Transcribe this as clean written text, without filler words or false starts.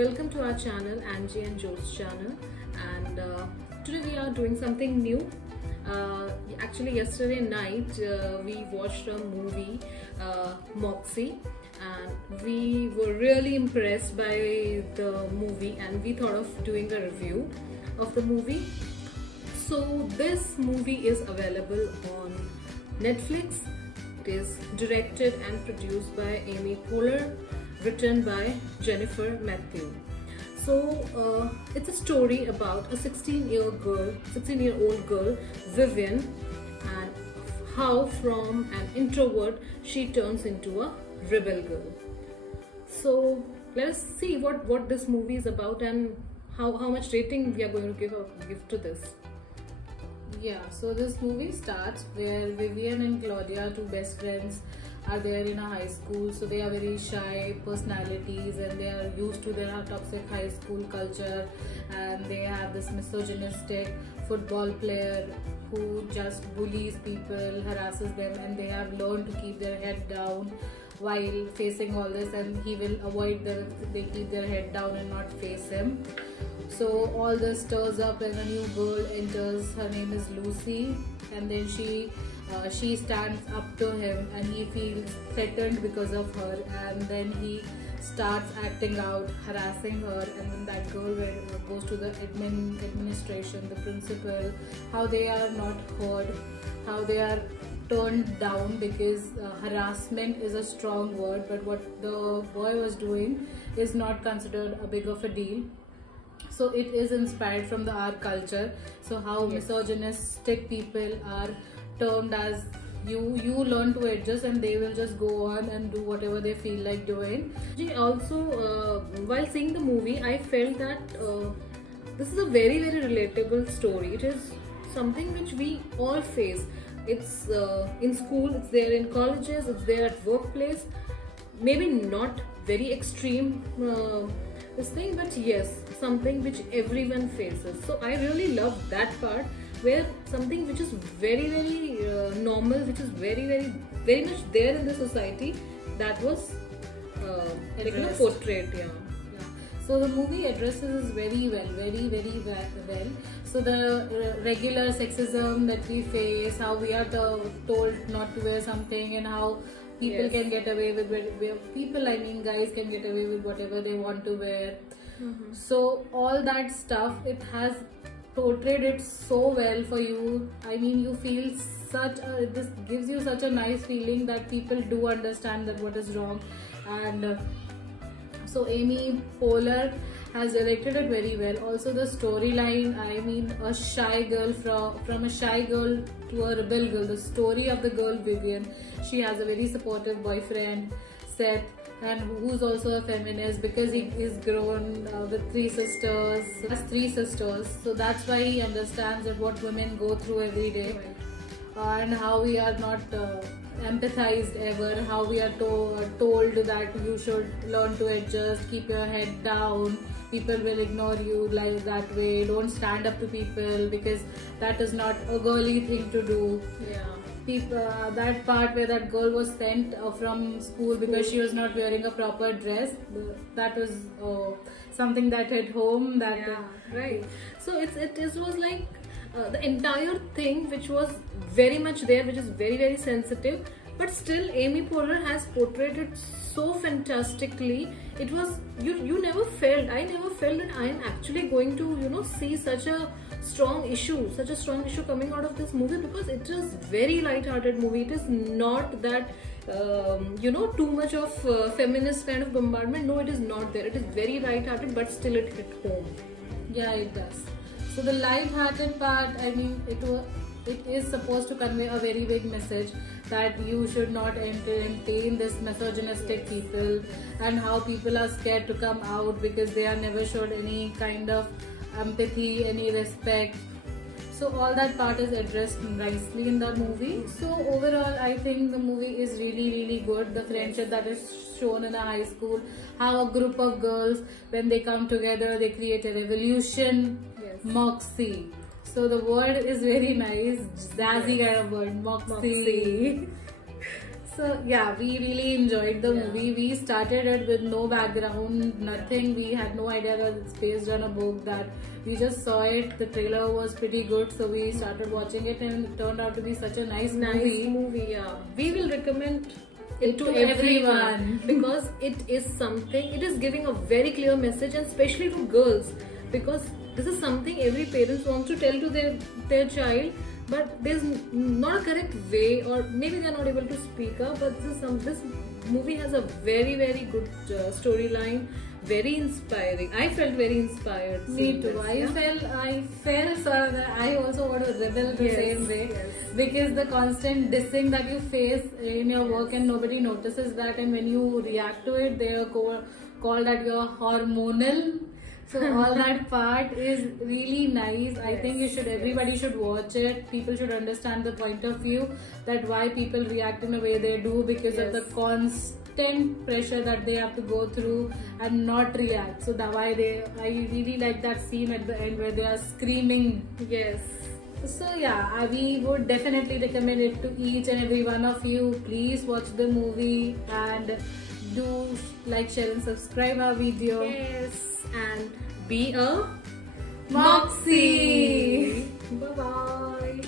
welcome to our channel, Angie and Joe's channel. And today we are doing something new. Actually, yesterday night we watched a movie, Moxie, and we were really impressed by the movie, and we thought of doing a review of the movie. So this movie is available on Netflix. It is directed and produced by Amy Poehler, written by Jennifer Matthew. So it's a story about a 16-year-old girl, Vivian, and how from an introvert she turns into a rebel girl. So let us see what this movie is about and how much rating we are going to give to this. Yeah, so this movie starts where Vivian and Claudia, two best friends, are there in a high school. So they are very shy personalities and they are used to their toxic high school culture, and they have this misogynistic football player who just bullies people, harasses them, and they have learned to keep their head down while facing all this, and he will avoid them. They keep their head down and not face him. So all this stirs up when a new girl enters. Her name is Lucy, and then she stands up to him and he feels threatened because of her, and then he starts acting out, harassing her, and then that girl goes to the administration, the principal, how they are not heard, how they are turned down because harassment is a strong word, but what the boy was doing is not considered a big of a deal. So it is inspired from our culture. So how misogynistic people are termed as you learn to adjust and they will just go on and do whatever they feel like doing. Also, while seeing the movie, I felt that this is a very relatable story. It is something which we all face. It's in school, it's there in colleges, it's there at workplace. Maybe not very extreme this thing, but yes, something which everyone faces. So I really love that part, where something which is very normal, which is very much there in the society, that was portrayed. Yeah. So the movie addresses this very well. So the regular sexism that we face, how we are told not to wear something, and how people can get away with guys can get away with whatever they want to wear. So all that stuff, it has portrayed it so well for you. I mean, you feel this gives you such a nice feeling that people do understand that what is wrong. And so Amy Poehler has directed it very well. Also the storyline, I mean, a shy girl from a shy girl to a rebel girl. The story of the girl Vivian, she has a very supportive boyfriend, Seth, and who's also a feminist because he is grown with three sisters. He has three sisters, so that's why he understands that what women go through every day, and how we are not empathized ever, how we are told that you should learn to adjust, keep your head down, people will ignore you like that way, don't stand up to people because that is not a girly thing to do. That part where that girl was sent from school because she was not wearing a proper dress, that was something that hit home. Right. So it was like the entire thing which was very much there, which is very sensitive, but still Amy Poehler has portrayed it so fantastically. It was, you never felt, I never felt that I am actually going to see such a strong issue coming out of this movie, because it is very light-hearted movie. It is not that too much of feminist kind of bombardment. No, it is not there. It is very light-hearted, but still it hit home. Yeah, it does. So the light-hearted part, I mean, it is supposed to convey a very big message that you should not entertain this misogynistic people, and how people are scared to come out because they are never showed any kind of empathy, any respect. So all that part is addressed nicely in the movie. So overall, I think the movie is really good. The friendship that is shown in a high school, how a group of girls, when they come together, they create a revolution. Moxie. So the word is very nice, jazzy kind of word, Moxie. So yeah, we really enjoyed the movie. We started it with no background, nothing. We had no idea that it's based on a book. That we just saw it. The trailer was pretty good, so we started watching it, and it turned out to be such a nice movie. Yeah, we will recommend it to everyone. because it is something. It is giving a very clear message, and especially to girls, because this is something every parent wants to tell to their child, but there's not a correct way, or maybe they're not able to speak up. But this movie has a very good storyline, very inspiring. I felt very inspired. Me too. I felt sort of that I also want to rebel the same way, because the constant dissing that you face in your work and nobody notices that, and when you react to it, they are called that you're hormonal. So all that part is really nice. I think everybody should watch it. People should understand the point of view that why people react in the way they do, because of the constant pressure that they have to go through and not react. So that's why I really like that scene at the end where they are screaming. Yes. So yeah, we would definitely recommend it to each and every one of you. Please watch the movie and do like, share and subscribe our video. Yes. And be a Moxie. Bye bye.